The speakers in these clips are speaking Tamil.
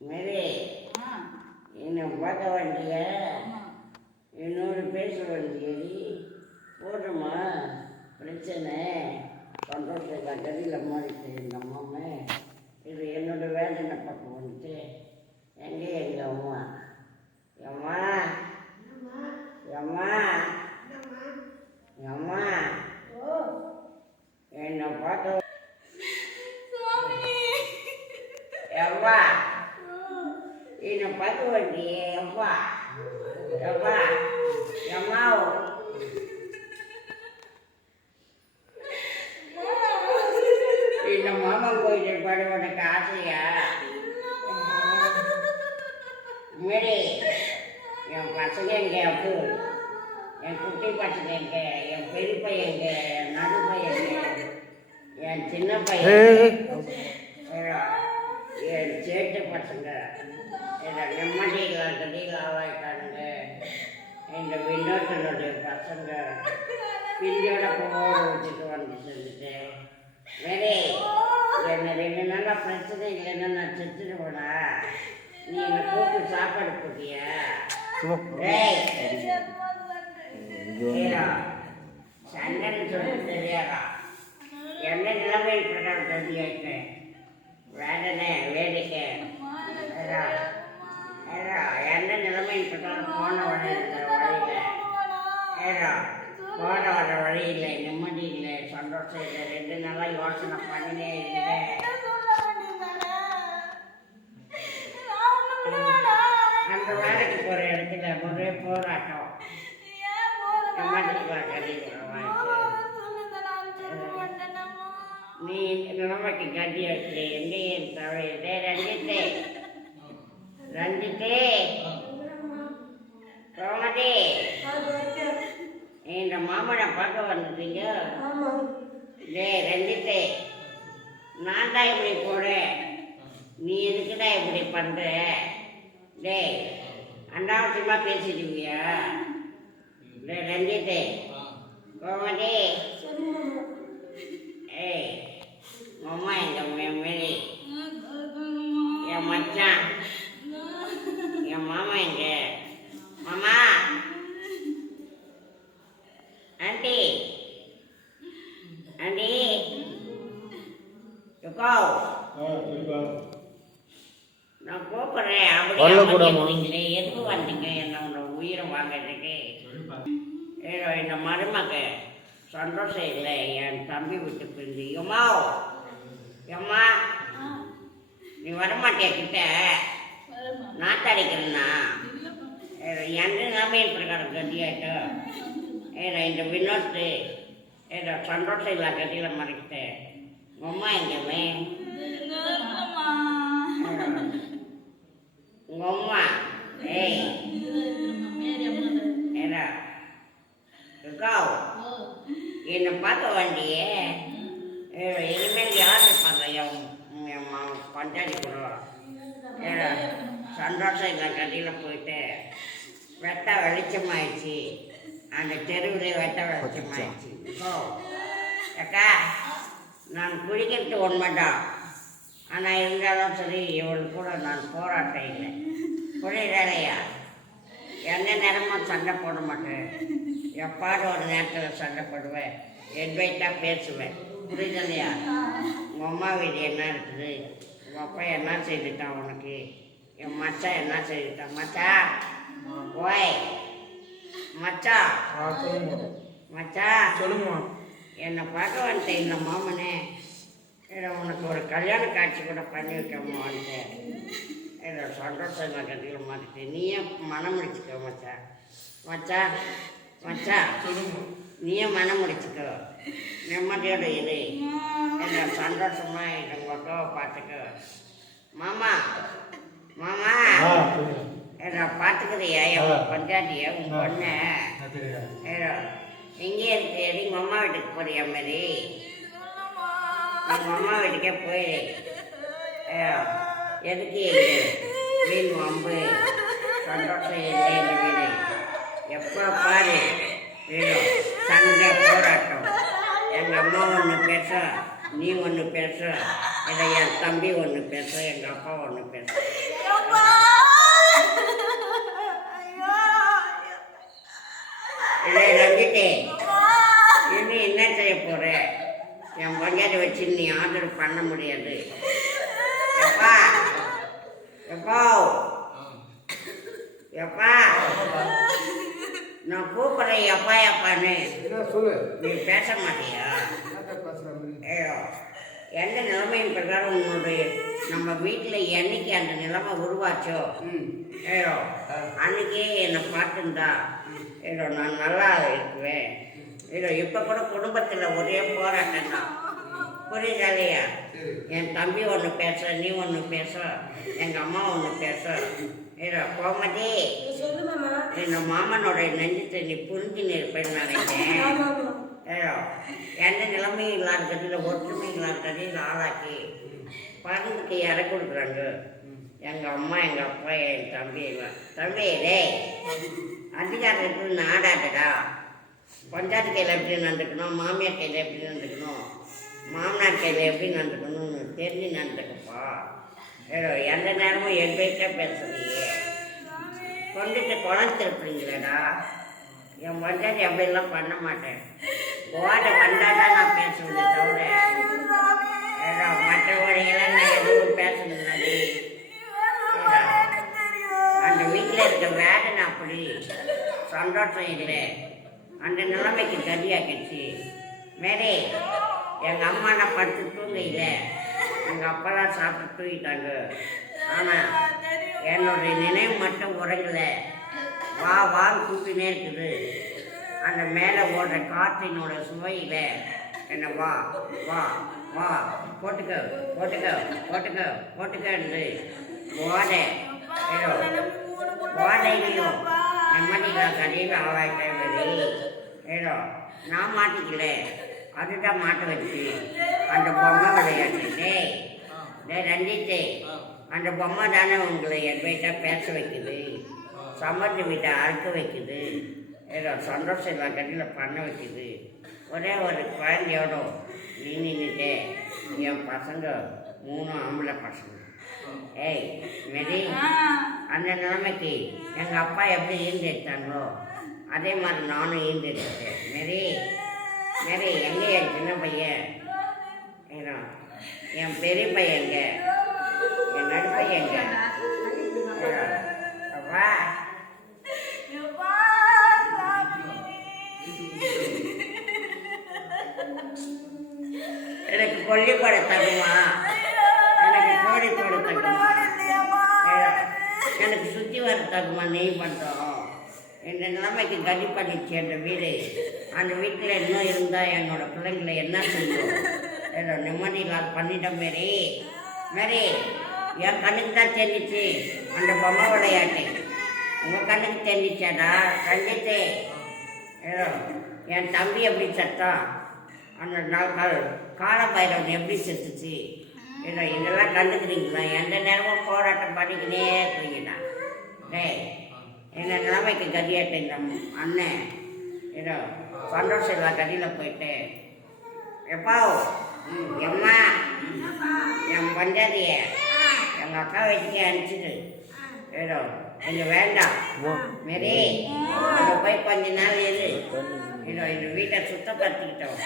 மேரி என்னை பார்க்க வேண்டிய. என்னோட பேச வேண்டியது போடுமா? பிரச்சனை. சந்தோஷம் கதியில் இந்த அம்மாமே இது என்னோட வேதனை பக்கம் வந்துட்டு எங்கே எங்கள் அம்மா அம்மா அம்மா என்னை பார்க்க சுவாமி. எவ்வா என்னை பார்க்க வேண்டிய எவ்வா எவ்வா எம்மா இந்த பாடு உனக்கு ஆசையா மேரி என் பசங்க எங்க அப்பு என் குட்டி பசங்க எங்க என் பெரிய பையன் எங்க என் நடு பையன் எங்க என் சின்ன பையன் என் சேட்டு பசங்க என்னை நிம்மதியில் கடியில் ஆவாய்க்கானுங்க இந்த வினோதனுடைய பசங்க பிஞ்சோட போவோடு வச்சுட்டு வந்து செஞ்சுட்டு வேறே. என்ன ரெண்டு நாளா பிரச்சனை இல்லைன்னா நான் செத்துடுவேனா நீ என்னை கூப்பிட்டு சாப்பாடு போட்டியா? சண்டைன்னு சொல்லிட்டு தெரியாதா? என்ன நிலைமை பிரகாரம் தெரியாட்டேன் வேதனை வேடிக்கை? என்ன நிலைமை பிரகாரம் போன வழி இல்லை வழியில்? ஏடா வர வழி இல்லை நிம்மதி இல்லை சந்தோஷம் இல்லை. ரெண்டு நாளாக யோசனை பண்ணினே இருந்தேன். அந்த வேலைக்கு போகிற இடத்துல ஒரே போராட்டம். நீ நிலைமைக்கு கட்டி வச்சு எங்கேயும் தவையிட்டே ரஞ்சித்தே. ரஞ்சித்தே கோமதி இந்த பார்க்க வந்துட்டீங்க டேய் ரஞ்சித்தே நான் தான் இப்படி போறேன் நீ எதுக்குடா இப்படி பண்ற? டேய் அண்டாவசியமா பேசிடுவியா டேய் ரஞ்சித்தே கோமதி ஏய் அம்மா எங்க மேரி என் மச்சான் என் மாமா எங்க மாமா ஆண்டி ஆண்டி யுக்கோ நான் கூப்பிடுறேன் அப்படி வரக்கூடாமா? அமைதியா எதுக்கு வந்தீங்க என்ன உங்க உயிரை வாங்குறதுக்கு ஏதோ இந்த மருமக சந்தோஷம் இல்லை. என் தம்பி விட்டு பிரிஞ்சு எம்மா எம்மா நீ வரமாட்டியா கிட்ட? நாத்தடிக்கிறேன்னா எந்த நிலைமையின் பிரகாரம் கட்டியாட்டு ஏதோ இந்த வினோத்து ஏதோ சந்தோஷம் இல்லை கட்டியில் மறைக்கிட்டு உங்க அம்மா? எங்கேயுமே உங்க அம்மா இருக்காவோ? என்னை பார்க்க வேண்டியே. இனிமேல் யார் இருப்பாங்க என் என் பஞ்சாயத்து கூட சந்தோஷம் எங்கள் கடையில் போயிட்டு. வெட்ட வெளிச்சமாயிடுச்சு. அந்த தெருவில் வெட்ட வெளிச்சமாயிடுச்சு. ஓ அக்கா நான் குடிக்கிறது உண்மைதான் ஆனால் இருந்தாலும் சரி இவள் கூட நான் போராட்டம் இல்லை. புரியலையா எந்த நேரமும் சண்டை போட மாட்டேன். எப்பாடு ஒரு நேரத்தில் சண்டை போடுவேன். எட்வைட்டா பேசுவேன். புரியுதலையா உங்கள் அம்மா வீடு என்ன இருக்குது? உங்கள் அப்பா என்ன செய்துட்டான் உனக்கு? என் மச்சான் என்ன செய்துட்டான்? மச்சான் ஓய் மச்சான் மச்சான் சொல்லுமா என்னை பார்க்க வந்துட்டேன் இந்த மாமனே. உனக்கு ஒரு கல்யாண காட்சி கூட பண்ணி வைக்கமா வந்துட்டேன் ஏதோ சந்தோஷம் நான் கட்டியில் மாட்டிட்டு நீயே மனம் முடிச்சுக்கோ மச்சான். மச்சான் மச்சான் நீயே மனம் முடிச்சுக்கோ. நிம்மதியோட இரு. ஏதோ சந்தோஷமா எங்கள் அக்காவை பார்த்துக்கோ. மாமா மாமா. ஏதோ பார்த்துக்கிறியா? என் பஞ்சாயத்தியா உன் பொண்ணை. எங்கே இருக்கு. எங்க அம்மா வீட்டுக்கு போறியா மாதிரி எங்கள் அம்மா வீட்டுக்கே போயிடு எதுக்கு வீண் வம்பு சந்தோஷம் இல்லை இந்த வீடு எப்போ பாரு வீடு சண்டை போராட்டம். எங்கள் அம்மா ஒன்று பேச நீ ஒன்று பேச இல்லை என் தம்பி ஒன்று பேச எங்கள் அப்பா ஒன்று பேச. ரஞ்சித்தே அப்பா இன்னும் என்ன செய்ய போற? என் பஞ்சாயத்தை வச்சு நீ ஆர்டர் பண்ண முடியாது. எப்பா எப்பா நான் கூப்பிட்றேன் எப்பா எப்பான்னு சொல்லு நீ பேச மாட்டியா? ஐயோ எந்த நிலைமையின் பிரகாரம் உன்னுடைய நம்ம வீட்டில் என்னைக்கு அந்த நிலைமை உருவாச்சோ ம் ஐயோ அன்னைக்கே என்னை பார்த்துருந்தா ஐயோ நான் நல்லா இருக்குவேன் ஐயோ இப்போ கூட குடும்பத்தில் ஒரே போராட்டம் தான் புரியுதா இல்லையா? என் தம்பி ஒன்று பேச நீ ஒன்று பேச எங்கள் அம்மா ஒன்று பேச. ஐயோ கோமதி. என் மாமனோட நெஞ்சத்தை நீ புரிஞ்சுன்னு இருப்பேன்னு நினைக்கிறேன். ஐயோ எந்த நிலைமையும் இல்லாத கதையில் ஒற்றுமை இல்லாத கதையில் ஆளாக்கி பறந்துக்கு இறை கொடுக்குறாங்க. எங்கள் அம்மா எங்கள் அப்பா என் தம்பி தம்பி டேய் அதிகாரத்துக்கு நாடாதுடா பஞ்சாயத்து கையில் எப்படி நடந்துக்கணும்? மாமியார் கையில் எப்படி நடந்துக்கணும்? மாமனார் கையில் எப்படி நடந்துக்கணும்னு தெரிஞ்சு நடந்துக்கப்பா. ஏதோ எந்த நேரமும் என் பேச்சா பேசுறியே கொண்டுட்டு குளம் என் பஞ்சாயத்து அப்படிலாம் பண்ண மாட்டேன். ஓட வந்தால் தான் நான் பேசுவேன் தவிர. ஏதோ மற்றவர்களெல்லாம் நான் எதுவும் பேசுனது அந்த வீட்டில் இருக்க வேதனை அப்படி. சந்தோஷம் இல்லை. அந்த நிலைமைக்கு கதியாக்கிடுச்சு மேலே எங்கள் அம்மா நான் படுத்து தூங்கல. எங்கள் அப்பாலாம் சாப்பிட்டு தூங்கிட்டாங்க. ஆனால் என்னுடைய நினைவு மட்டும் உறங்கலை வா வான்னு கூப்பினே இருக்குது. அந்த மேலே ஓடுற காற்றினோட சுவையில் என்ன வா வா வா போட்டுக்க போட்டுக்க போட்டுக்க போட்டுக்கன்று ஓடை ஏதோ ஓடையிலையும் நிம்மதியில் கடையில் ஆளாயிட்டேன் ஏதோ நான் மாட்டிக்கல. அதுதான் மாட்ட வச்சு அந்த பொம்மை விளையாட்டு டேய் டேய் ரஞ்சித்தே அந்த பொம்மை தானே உங்களை என் வீட்டை பேச வைக்குது? சம்மந்தி வீட்டை அறுக்க வைக்குது. ஏதோ சந்தோஷம் எல்லா கடையில் பண்ண வைக்குது. ஒரே ஒரு குழந்தையோட நீ நின்றுட்டே என் பசங்க மூணு ஆம்பளை பசங்க. ஏய் மெரி அந்த நிலைமைக்கு எங்கள் அப்பா எப்படி ஈந்தெடுத்தாங்களோ அதே மாதிரி நானும் ஈந்தெடுத்தேன் மெரி நிறைய எங்கே என் சின்ன பையன்? என் பெரிய பையன் எங்க? என் நடுப்பையன் எங்க? அப்பா. எனக்கு கொல்லிப்பட தகுமா எனக்கு கோழி போட தகுமா எனக்கு சுற்றி வர தகுமா நெய் பண்ணுறோம் இந்த நிலைமைக்கு கதி பண்ணிச்சு அந்த வீடு. அந்த வீட்டில் இன்னும் இருந்தால் என்னோட பிள்ளைங்களை என்ன செய்யும்? ஏதோ நிம்மதி நான் பண்ணிட்டோம் மாரி. மாரி என் கண்ணுக்கு தான் தெரிஞ்சிச்சு. அந்த பொம்மை விளையாட்டு. உங்கள் கண்ணுக்கு தெரிஞ்சிச்சாடா? கண்டித்து. ஏதோ என் தம்பி எப்படி செத்தான்? அந்த நாள் கால காலபைரவன் எப்படி செத்துச்சு? ஏதோ இதெல்லாம் கண்டுக்கிறீங்களா? எந்த நேரமும் போராட்டம் பண்ணிக்கினே இருக்கிறீங்கண்ணா என்ன நிலைமைக்கு கதியாட்ட இந்த அண்ணன் ஏதோ சந்தோஷம் இல்லா கதியில் போயிட்டு எப்பா எம்மா என் பஞ்சாதிய எங்கள் அக்கா வச்சுக்கே அனுப்பிச்சிட்டு ஏதோ கொஞ்சம் வேண்டாம். மாரி அங்கே போய் கொஞ்ச நாள் இரு. இதோ இந்த வீட்டை சுத்தப்படுத்திக்கிட்டோம்.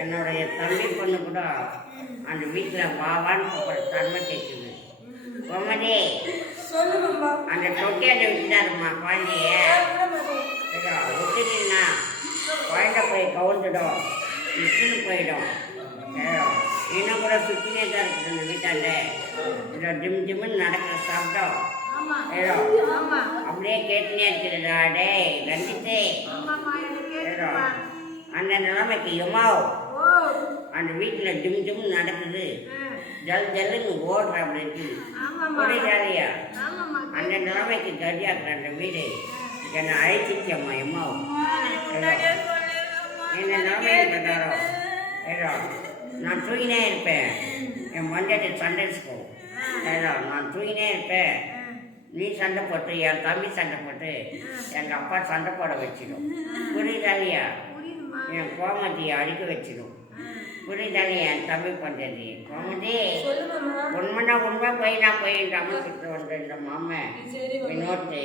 என்னுடைய தம்பி பொண்ணு கூட அந்த வீட்டில் வாவான்னு கூப்பிட தன்மை கேட்குது பொம்மதி சொல்லு மாமா அந்த தொட்டியாட்ட விட்டுட்டாருமா குழந்தைய. விட்டுட்டீங்கன்னா குழந்தை போய் கவுந்துடும். மிஷினு போயிடும். இன்னும் கூட சுற்றினே தான் இருக்குது அந்த வீட்டாண்ட. ஜிம் ஜிம்முன்னு நடக்கிற சப்தம். அப்படியே கேட்டுனே எனக்கு ஏதோ கேட்டுப்பா. அந்த நிலைமைக்கு எமாவோ அந்த வீட்டில் ஜிம் ஜிம் நடக்குது. ஜல் ஜல்லுன்னு ஓடுற அப்படி இருக்கு ஆமாம்மா ஒரே ஜாலியா? அந்த நிலைமைக்கு கதியாக்குற அந்த வீடு. என்னை அழைச்சிச்சு அம்மா எம்மாவும். என்ன நிலைமையை பிரகாரம் ஏதோ நான் தூங்கினே இருப்பேன். என் மஞ்சத்தை சண்டைக்கு ஏதோ நான் தூங்கினே இருப்பேன். நீ சண்டை போட்டு என் தம்பி சண்டை போட்டு எங்கள் அப்பா சண்டை போட வச்சிடும். புரியுதா இல்லையா? என் கோமதியை அடிக்க வச்சிடும். புரியுதானே என் தம்பி பண்றது. கோமதி சொல்லு மாமா. உண்மைனா உண்மை பொய்னா பொய்ன்றாம சுட்டு வந்த இந்த மாமன் சரி மாமா. வினோத்து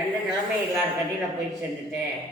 எந்த நிலைமை இல்லாத கட்டியில் போய் சேர்ந்துட்டேன்.